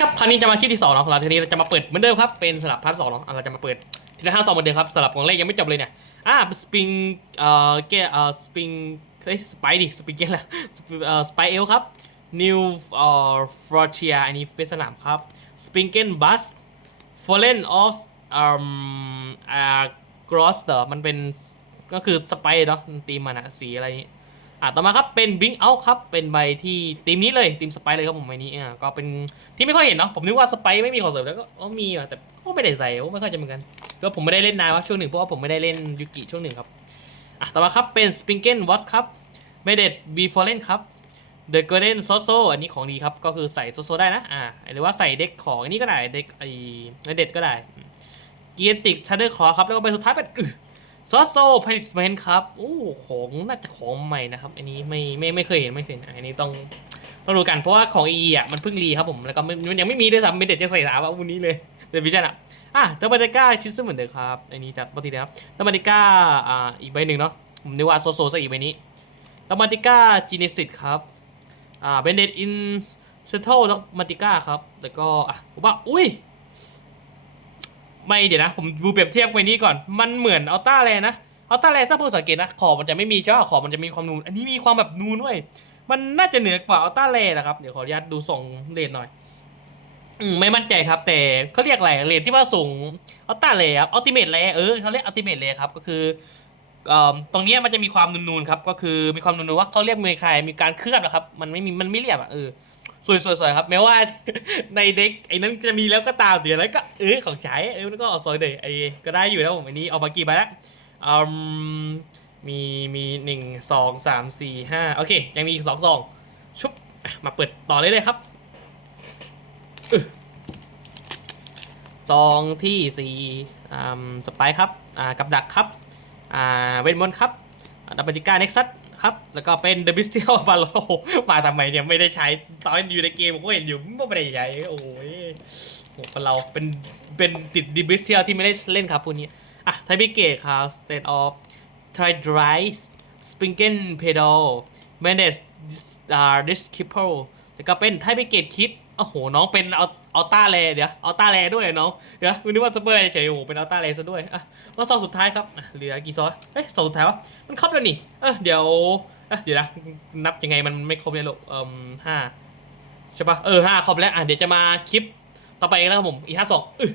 ครับครั้งนี้จะมาคลิปที่สองเนาะเราทีนี้เราจะมาเปิดเหมือนเดิมครับ เป็นสลับพาร์ทสองเนาะเราจะมาเปิดทีละห้าสองเหมือนเดิมครับสลับของเลขยังไม่จบเลยเนี่ย อ่าสปริง เอ่อ แกเอ่อ สปริง เฮ้ย สไปดิ สปริงแกล้วเอ่อ สไปเอลครับ นิว เอ่อ ฟรอเชียอันนี้เฟสสนามครับ สปริงเกนบัสฟอร์เรนออฟอืมอ่ากรอสเตอร์มันเป็น ก็คือสไปเนาะตีมันอะสีอะไรนี้ อะต่อมาครับเป็นบิงเอาครับเป็นใบที่ทีมนี้เลยทีมสไปเลยครับผมใบนี้อะก็เป็นที่ไม่ค่อยเห็นเนาะผมนึกว่าสไปไม่มีของเสริมแล้วก็อ๋อมีอะแต่ก็ไม่ได้ใส่ก็ไม่ค่อยจะเหมือนกันก็ผมไม่ได้เล่นนานว่าช่วงหนึ่งเพราะว่าผมไม่ได้เล่นยูกิช่วงหนึ่งครับอะต่อมาครับเป็นสปริงเกนวอสครับเมเดดบีฟอร์เรนครับเดอะโกลเดนโซโซอันนี้ของดีครับก็คือใส่โซโซได้นะอ่าหรือว่าใส่เด็กของอันนี้ก็ได้เด็กไอ้เมเดดก็ได้เกียร์ติกทันเดอร์คอครับแล้วก็ใบสุดท้ายเป็น ซอสโซผลิตเมนครับโอ้ของน่าจะของใหม่นะครับ อันนี้ไม่ไม่ไม่เคยเห็นไม่เคยเห็นอันนี้ต้องต้องดูกันเพราะว่าของ EE อะมันเพิ่งรีครับผมแล้วก็มันยังไม่มีด้วยซ้ำเมเดดจะใส่สามอะวันนี้เลยเดวิชั่นอะอะตาบาดิก้าชิสเหมือนเดิมครับอันนี้จากปกตินะครับตาบาดิก้าอ่าอีกใบหนึ่งเนาะผมนึกว่าโซโซซะอีกใบนี้ตาบาดิก้าจีเนซิสครับอ่าเบนเดตอินเซโตแล้วมาติก้าครับแล้วก็อะผมว่าอุ้ย ไม่เดี๋ยวนะ ผมดูเปรียบเทียบไปนี้ก่อน มันเหมือนอัลต้าแลนะอัลต้าแลถ้าเพิ่งสังเกตนะขอบมันจะไม่มีใช่ป่ะขอบมันจะมีความนูน อันนี้มีความแบบนูนด้วยมันน่าจะเหนือกว่าอัลต้าแลนะครับเดี๋ยวขออนุญาตดูส่งเลนหน่อย อืมไม่มั่นใจครับ แต่เขาเรียกอะไรเลนที่ว่าส่งอัลต้าแลครับอัลติเมทแลเออเขาเรียกอัลติเมทแลครับก็คือตรงนี้มันจะมีความนูนๆครับก็คือมีความนูนๆว่าเขาเรียกมือใครมีการเคลือบนะครับ มันไม่มีมันไม่เรียบอะเออ สวยสวยครับแม้ว่าในเด็กไอ้นั้นจะมีแล้วก็ตามเดี๋ยวแล้วก็เออของใช้เออแล้วก็ออกซอยเดยไอ้ก็ได้อยู่แล้วผมอันนี้เอามากี่ใบแล้วอืมมีมีหนึ่งสองสามสี่ห้าโอเค ยังมีอีกสองซองชุบมาเปิดต่อเลยเลยครับซองที่สี่อ่าสไปครับอ่ากับดักครับอ่าเวนมอนครับดับเบิลติก้าเน็กซัส ครับ แล้วก็เป็นเดอะบิสเ l ลบาโลมาทำไมเนี่ยไม่ได้ใช้ตอนอยู่ในเกมผมก็เห็นอยู่ไม่ได้ใช้โอ้ยโหเราเป็นเป็นติดดิบิสเ l ลที่ไม่ได้เล่นครับพวกนี้อะไทบิเกตครับ state of t r i d r i c e sprinken pedal manage uh, this kipple แล้วก็เป็นไทบิเกตคิดโอ้โห น้องเป็นเอา อาต้าแลเดี๋ยวเอาต้าแลด้วยน้องเดี๋ยวคุณนึกว่าสเปอร์เฉยโอ้โหเป็นเอาต้าแลซะด้วยอะมาซองสุดท้ายครับเหลือกี่ซองเอ้ยซองสุดท้ายวะมันครบแล้วนี่เออเดี๋ยวอะเดี๋ยวนะนับยังไงมันไม่ครบเลยลูกเอ่มห้าใช่ปะเออห้าครบแล้วอะเดี๋ยวจะมาคลิปต่อไปกันแล้วครับผมอีกห้าสองอึ